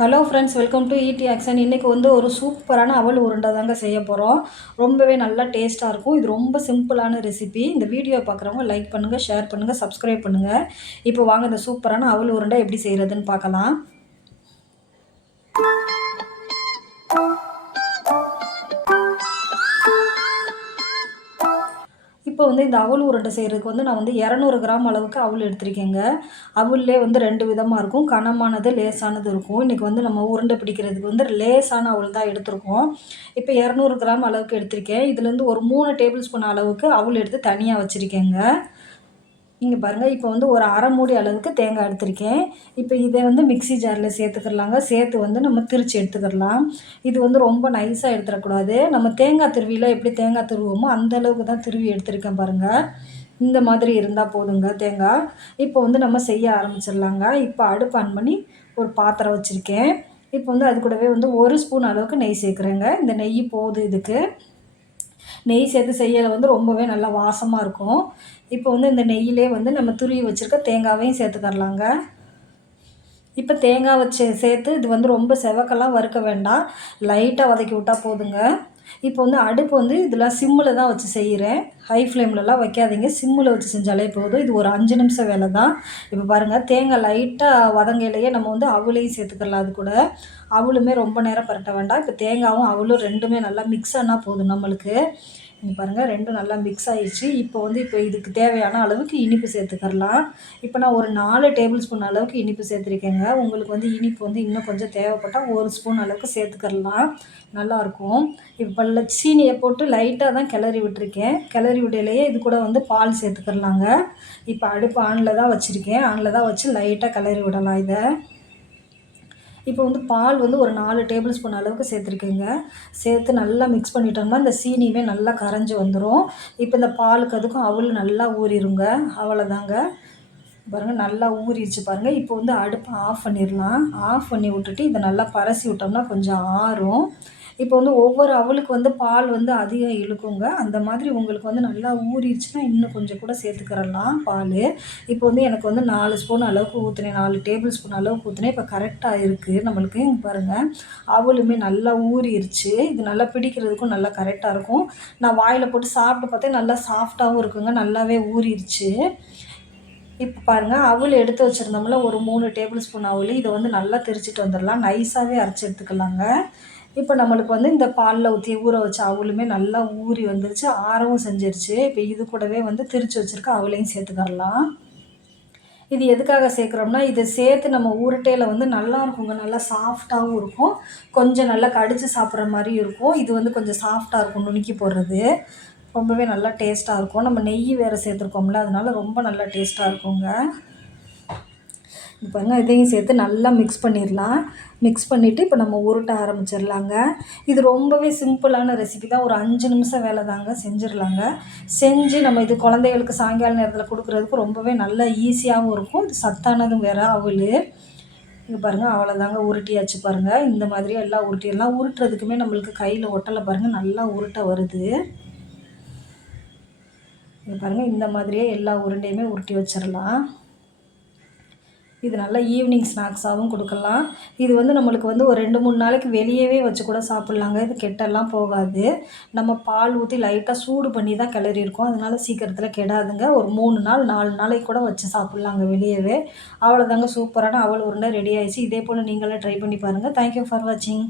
Hello friends, welcome to ED action. இன்றைக்கி வந்து ஒரு சூப்பரான அவல் உருண்டை தாங்க செய்ய போகிறோம். ரொம்பவே நல்லா டேஸ்ட்டாக இருக்கும். இது ரொம்ப சிம்பிளான ரெசிபி. இந்த வீடியோ பார்க்குறவங்க லைக் பண்ணுங்கள், ஷேர் பண்ணுங்கள், சப்ஸ்கிரைப் பண்ணுங்கள். இப்போ வாங்க இந்த சூப்பரான அவல் உருண்டை எப்படி செய்கிறதுன்னு பார்க்கலாம். இப்போ வந்து இந்த அவல் உருண்டை செய்கிறதுக்கு வந்து நான் வந்து 200 கிராம் அளவுக்கு அவல் எடுத்திருக்கேங்க. அவல்லே வந்து 2 விதமாக இருக்கும். கனமானது, லேசானது இருக்கும். இன்றைக்கி வந்து நம்ம உருண்டை பிடிக்கிறதுக்கு வந்து லேசான அவல் தான் எடுத்திருக்கோம். இப்போ 200 கிராம் அளவுக்கு எடுத்திருக்கேன். இதுலேருந்து ஒரு 3 டேபிள் ஸ்பூன் அளவுக்கு அவல் எடுத்து தனியாக வச்சுருக்கேங்க. இங்கே பாருங்கள், இப்போ வந்து ஒரு அரை மூடி அளவுக்கு தேங்காய் எடுத்திருக்கேன். இப்போ இதை வந்து மிக்ஸி ஜாரில் சேர்த்துக்கிடலாங்க. சேர்த்து வந்து நம்ம திரித்து எடுத்துக்கிடலாம். இது வந்து ரொம்ப நைஸாக எடுத்துடக்கூடாது. நம்ம தேங்காய் துருவியில் எப்படி தேங்காய் துருவோமோ அந்த அளவுக்கு தான் துருவி எடுத்திருக்கேன் பாருங்கள். இந்த மாதிரி இருந்தால் போதுங்க தேங்காய். இப்போ வந்து நம்ம செய்ய ஆரம்பிச்சிடலாங்க. இப்போ அடுப்பு ஆன் பண்ணி ஒரு பாத்திரம் வச்சுருக்கேன். இப்போ வந்து அது கூடவே வந்து 1 ஸ்பூன் அளவுக்கு நெய் சேர்க்குறேங்க. இந்த நெய் போதும் இதுக்கு. நெய் சேர்த்து செய்யலை வந்து ரொம்பவே நல்லா வாசமாக இருக்கும். இப்போ வந்து இந்த நெய்யிலே வந்து நம்ம துருவி வச்சுருக்க தேங்காவையும் சேர்த்துக்கரலாங்க. இப்போ தேங்காய் வச்சு சேர்த்து இது வந்து ரொம்ப செவக்கெல்லாம் வறுக்க வேண்டாம், லைட்டாக வதக்கி விட்டால் போதுங்க. இப்போ வந்து அடுப்பு வந்து இதில் சிம்மில் தான் வச்சு செய்கிறேன். ஹை ஃப்ளேம்லலாம் வைக்காதீங்க, சிம்மில் வச்சு செஞ்சாலே போதும். இது ஒரு 5 நிமிஷம் வேலை தான். இப்போ பாருங்கள், தேங்காய் லைட்டாக வதங்கையிலேயே நம்ம வந்து அவலையும் சேர்த்துக்கலாம். அது கூட அவலுமே ரொம்ப நேரம் பரட்ட வேண்டாம். இப்போ தேங்காயும் அவலும் 2மே நல்லா மிக்ஸ் ஆனால் போதும் நம்மளுக்கு. இங்கே பாருங்கள், 2ம் நல்லா மிக்ஸ் ஆகிடுச்சு. இப்போ இதுக்கு தேவையான அளவுக்கு இனிப்பு சேர்த்துக்கரலாம். இப்போ நான் ஒரு 4 டேபிள் ஸ்பூன் அளவுக்கு இனிப்பு சேர்த்துருக்கேங்க. உங்களுக்கு வந்து இனிப்பு வந்து இன்னும் கொஞ்சம் தேவைப்பட்டால் 1 ஸ்பூன் அளவுக்கு சேர்த்துக்கரலாம், நல்லாயிருக்கும். இப்போ சீனியை போட்டு லைட்டாக தான் கிளறி விட்டுருக்கேன். கிளறி விடையிலேயே இது கூட வந்து பால் சேர்த்துக்கரலாங்க. இப்போ அடுப்பு ஆனில் தான் வச்சுருக்கேன். ஆனில் தான் வச்சு லைட்டாக கிளறி விடலாம் இதை. இப்போ வந்து பால் வந்து ஒரு 4 டேபிள் ஸ்பூன் அளவுக்கு சேர்த்துருக்கேங்க. சேர்த்து நல்லா மிக்ஸ் பண்ணிட்டோம்னா இந்த சீனியுமே நல்லா கரைஞ்சி வந்துடும். இப்போ இந்த பாலுக்கு அதுக்கும் அவல் நல்லா ஊறிடுங்க. அவ்வளோதாங்க. பாருங்கள், நல்லா ஊறிடுச்சு பாருங்கள். இப்போ வந்து அடுப்பை ஆஃப் பண்ணிடலாம். ஆஃப் பண்ணி விட்டுட்டு இதை நல்லா பரசி விட்டோம்னா கொஞ்சம் ஆறும். இப்போ வந்து ஒவ்வொரு அவலுக்கு வந்து பால் வந்து அதிகம் இழுக்குங்க. அந்த மாதிரி உங்களுக்கு வந்து நல்லா ஊறிடுச்சுன்னா இன்னும் கொஞ்சம் கூட சேர்த்துக்கிறலாம் பால். இப்போ வந்து எனக்கு வந்து 4 ஸ்பூன் அளவுக்கு ஊற்றினேன், 4 டேபிள் ஸ்பூன் அளவுக்கு ஊற்றினேன். இப்போ கரெக்டாக இருக்குது நம்மளுக்கு. பாருங்கள், அவலுமே நல்லா ஊறிடுச்சு. இது நல்லா பிடிக்கிறதுக்கும் நல்லா கரெக்டாக இருக்கும். நான் வாயில் போட்டு சாப்பிட்டு பார்த்தேன், நல்லா சாஃப்டாகவும் இருக்குங்க, நல்லாவே ஊறிடுச்சு. இப்போ பாருங்கள், அவல் எடுத்து வச்சுருந்தோம்ல ஒரு 3 டேபிள் ஸ்பூன் அவல், இதை வந்து நல்லா திரிச்சிட்டு வந்துடலாம். நைஸாகவே அரைச்சி எடுத்துக்கலாங்க. இப்போ நம்மளுக்கு வந்து இந்த பாலில் ஊற்றி ஊற வச்ச அவலுமே நல்லா ஊறி வந்துருச்சு, ஆறவும் செஞ்சிருச்சு. இப்போ இது கூடவே வந்து திரிச்சு வச்சுருக்க அவலையும் சேர்த்துக்கரலாம். இது எதுக்காக சேர்க்குறோம்னா, இதை சேர்த்து நம்ம உருட்டையில் வந்து நல்லா இருக்குங்க, நல்லா சாஃப்டாகவும் இருக்கும், கொஞ்சம் நல்லா கடித்து சாப்பிட்ற மாதிரியும் இருக்கும். இது வந்து கொஞ்சம் சாஃப்டாக இருக்கும் நுணுக்கி போடுறது. ரொம்பவே நல்லா டேஸ்ட்டாக இருக்கும். நம்ம நெய் வேறு சேர்த்துருக்கோம்ல, அதனால ரொம்ப நல்லா டேஸ்ட்டாக இருக்குங்க. இப்போ பாருங்கள், இதையும் சேர்த்து நல்லா மிக்ஸ் பண்ணிடலாம். மிக்ஸ் பண்ணிவிட்டு இப்போ நம்ம உருட்ட ஆரம்பிச்சிடலாங்க. இது ரொம்பவே சிம்பிளான ரெசிபி தான். ஒரு 5 நிமிஷம் வேலை தாங்க, செஞ்சிடலாங்க. செஞ்சு நம்ம இது குழந்தைகளுக்கு சாயங்கால நேரத்தில் கொடுக்குறதுக்கு ரொம்பவே நல்லா ஈஸியாகவும் இருக்கும். இது சத்தானதும் வேறு அவல். இங்கே பாருங்கள், அவ்வளோதாங்க, உருட்டியாச்சு பாருங்கள். இந்த மாதிரியே எல்லாம் உருட்டிடலாம். உருட்டுறதுக்குமே நம்மளுக்கு கையில் ஒட்டலை பாருங்கள், நல்லா உருட்ட வருது. இங்கே பாருங்கள், இந்த மாதிரியே எல்லா உருண்டையுமே உருட்டி வச்சிடலாம். இது நல்லா ஈவினிங் ஸ்நாக்ஸாகவும் கொடுக்கலாம். இது வந்து நம்மளுக்கு வந்து ஒரு 2-3 நாளைக்கு வெளியவே வச்சு கூட சாப்பிட்லாங்க. இது கெட்டெல்லாம் போகாது. நம்ம பால் ஊற்றி லைட்டாக சூடு பண்ணி தான் கிளறியிருக்கோம், அதனால சீக்கிரத்தில் கெடாதுங்க. ஒரு 3 நாள் 4 நாளைக்கு கூட வச்சு சாப்பிட்லாங்க வெளியவே. அவ்வளோதாங்க, சூப்பரான அவல் உருண்டை ரெடி ஆயிடுச்சு. இதே போல் நீங்களும் ட்ரை பண்ணி பாருங்கள். தேங்க்யூ ஃபார் வாட்சிங்.